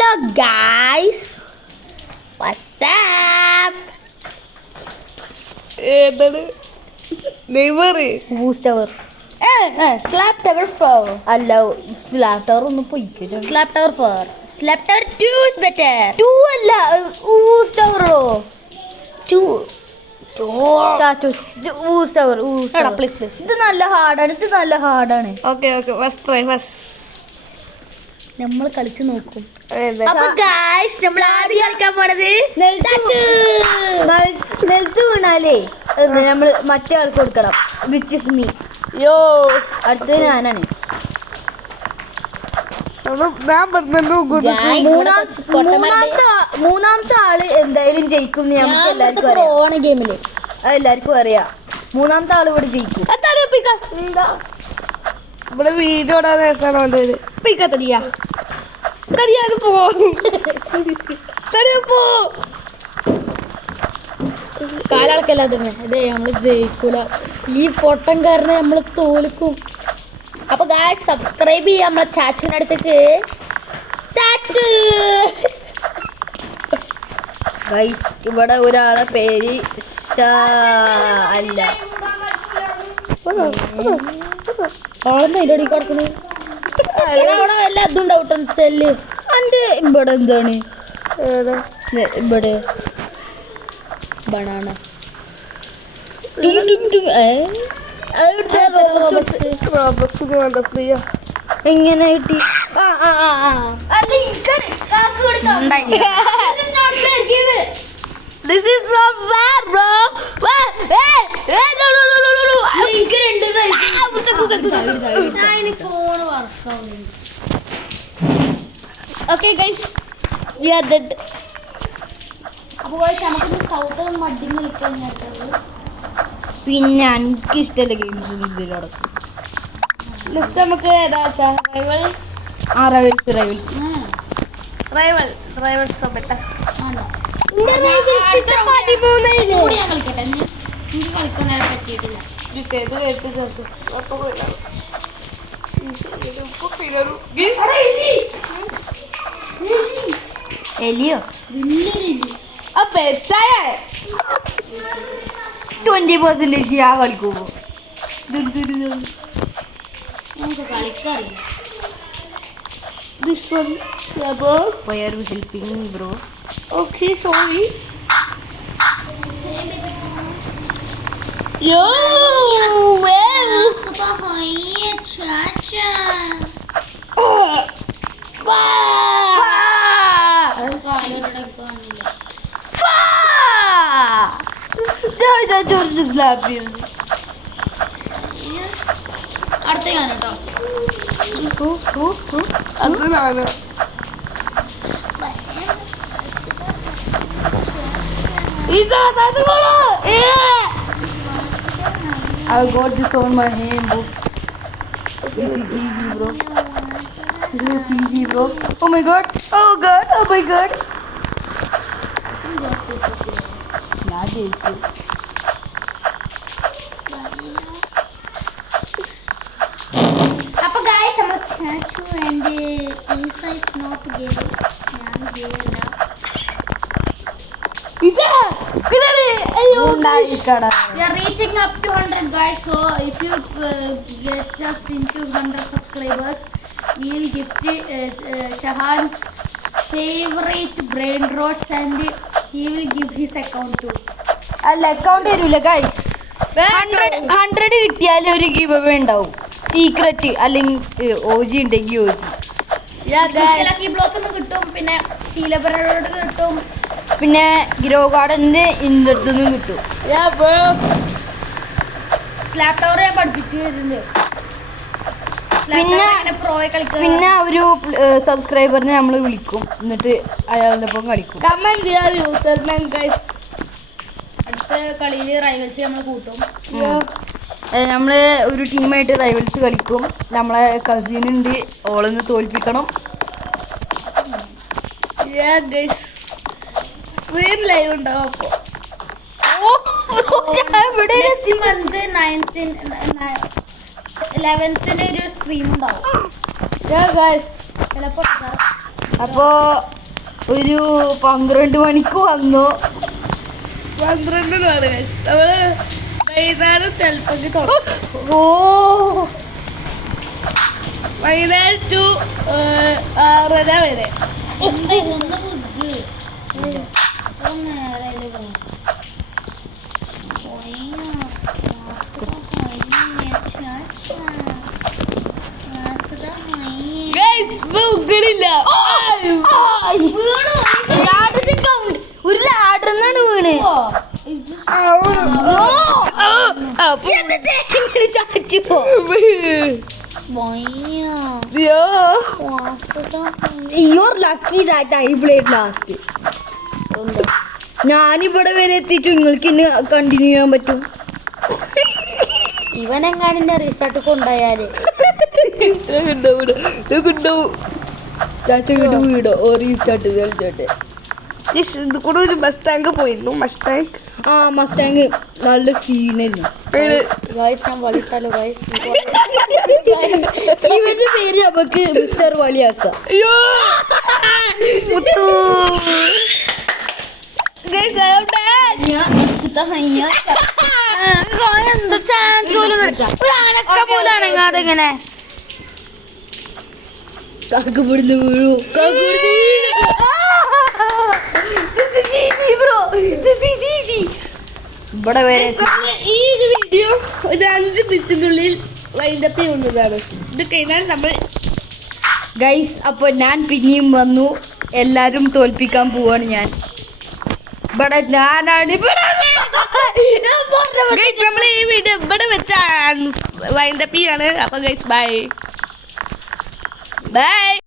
Hello guys, what's up? എന്താണ് Boost tower. Slap tower 4. അല്ല slap tower ഒന്ന് പോയിക്കോ. Slap tower 4. Slap tower 2 is better. 2 അല്ല boost tower. 2. Boost tower. Please. ഇത് നല്ല ഹാർഡാണ്. ഓക്കെ ഫസ്റ്റ് ട്രൈ ഫസ്റ്റ് നമ്മൾ കളിച്ചു നോക്കും. അപ്പൊ ഗായ്സ് നമ്മൾ ആദ്യം കളിക്കാൻ പോണത് നിലത്ത് വീണാലേ നമ്മൾ മറ്റേ ആൾക്ക് കൊടുക്കണം. Which is me. യോ അടുത്തത് ഞാനാണ്. മൂന്നാമത്തെ ആള് എന്തായാലും ജയിക്കും നമുക്ക് എല്ലാവർക്കും അറിയാം. മൂന്നാമത്തെ ആള് ഇവിടെ ജയിക്കും. ഇവിടെ വീഡിയോ ഇടാൻ തടിയാ പോ കാലളക്കല്ലാതെ അതെ നമ്മള് ജയിക്കൂല. ഈ പൊട്ടൻ കാരണം നമ്മള് തോൽക്കും. അപ്പൊ ഗായ്സ് സബ്സ്ക്രൈബ് ചെയ്യാം നമ്മളെ ചാച്ചുവിന്റെ അടുത്തേക്ക്. ചാച്ചു ഗായ്സ് ഇവിടെ ഒരാളെ പേര് അല്ല ആളെന്താ അതിൻ്റെ അടി കിടക്കണേ. അവിടെ വല്ല അതുണ്ടാവും ചെല്ല്. എൻ്റെ ഇവിടെ എന്താണ് ഇവിടെ ബനാന എങ്ങനെ കിട്ടി? This is not fair, bro. Okay, guys, we are dead. പിന്നെ എനിക്ക് ഇഷ്ടമല്ല ഗെയിംസ് ഇതിലോടൊക്കെ. ലിസ്റ്റ് നമുക്ക് ഏതാ റൈവൽസ് ബെറ്റർ എലിയോ 20% ഞാൻ കളിക്കുമ്പോ This one, yeah, bro. Why are you helping me, bro? Okay, sorry. Yo, well. അടുത്ത ഞാൻ കേട്ടോ. അതിനാണ് I got this on my hand, bro. This is easy, bro. This is easy, bro. Oh my god. Oh god. Oh my god. Nah, this. അപ്പോൾ guys നമ്മൾ ചാച്ചു and inside not gay. ഞാൻ gay അല്ല. We are reaching up to 100 guys, so if you get us into 100 subscribers, we will gift Shahan's favorite brain rots and he will give his account too. അല്ല account തരൂല guys. 100 കിട്ടിയാൽ ഒരു give away ഉണ്ടാവും. Secret അല്ലെങ്കിൽ OG ഉണ്ടെങ്കിൽ OG block കിട്ടും. പിന്നെ ശീലപരോട് കിട്ടും. പിന്നെ ഗ്രോ ഗാർഡന്റെ ഇൻഡത്തുനിന്നും കിട്ടും. സ്ലാപ് ടവർ ഞാൻ പഠിപ്പിച്ചു തരുന്നുണ്ട്. പിന്നെ ഒരു സബ്സ്ക്രൈബറിനെ നമ്മൾ വിളിക്കും. എന്നിട്ട് അയാളുടെ ഒപ്പം കളിക്കും. അടുത്ത കളിയിൽ റൈവൽസ് നമ്മൾ കൂട്ടും. നമ്മൾ ഒരു ടീമായിട്ട് റൈവൽസ് കളിക്കും. നമ്മളെ കസിൻ ഉണ്ട്, ഓളൊന്ന് തോൽപ്പിക്കണം. ലൈവ് ഉണ്ടാവും. അപ്പൊ 11th ഒരു സ്ട്രീം ഉണ്ടാവും. ചിലപ്പോൾ അപ്പോ ഒരു 12 മണിക്ക് വന്നു. 12 നമ്മള് വൈകുന്നേരം ചിലപ്പോൾ തുടങ്ങും. ഓ വൈകുന്നേരം ടു 6:30 വരെ. ഉഗ്ഗണില്ല. ഒരു ലാഡർന്നാണ് വീണ്. You're lucky that I played last. ഞാനിവിടെ വരെ എത്തിച്ചു, നിങ്ങൾക്ക് ഇന്ന് കണ്ടിന്യൂ ചെയ്യാൻ പറ്റും. ഇവനെങ്ങാനും റീസ്റ്റാർട്ട് കൊണ്ടുപോയാല് വീടോ റീസ്റ്റാർട്ട് കളിച്ചോട്ടെ. ഇത് കൂടെ ഒരു ബസ് ടാങ്ക് പോയിരുന്നു. മസ്റ്റാങ്ക് ആ മസ്റ്റാങ് നല്ല സീനായിരുന്നു. ഗൈസ് ഞാൻ വലിച്ചാലോ ഗൈസ്? ഇവന്റെ പേര് നമുക്ക് മിസ്റ്റർ വളിയാക്കാം. എന്താ ചാൻസ് പോലും പോലും അനങ്ങാതെ എങ്ങനെ കാക്കപ്പെടുന്ന വീഴു. ഇവിടെ വരെ ഈ ഒരു വീഡിയോ ഒരു 5 മിനിറ്റിനുള്ളിൽ വൈൻഡപ്പ് ചെയ്യുന്നതാണ്. ഇത് കഴിഞ്ഞാൽ നമ്മൾ ഗൈസ്. അപ്പൊ ഞാൻ പിന്നെയും വന്നു. എല്ലാരും തോൽപ്പിക്കാൻ പോവാണ് ഞാൻ. ഇവിടെ ഞാനാണ് നമ്മൾ ഈ വീഡിയോ ഇവിടെ വെച്ച വൈൻഡപ്പ് ചെയ്യാണ്. അപ്പൊ ഗൈസ് ബൈ ബൈ.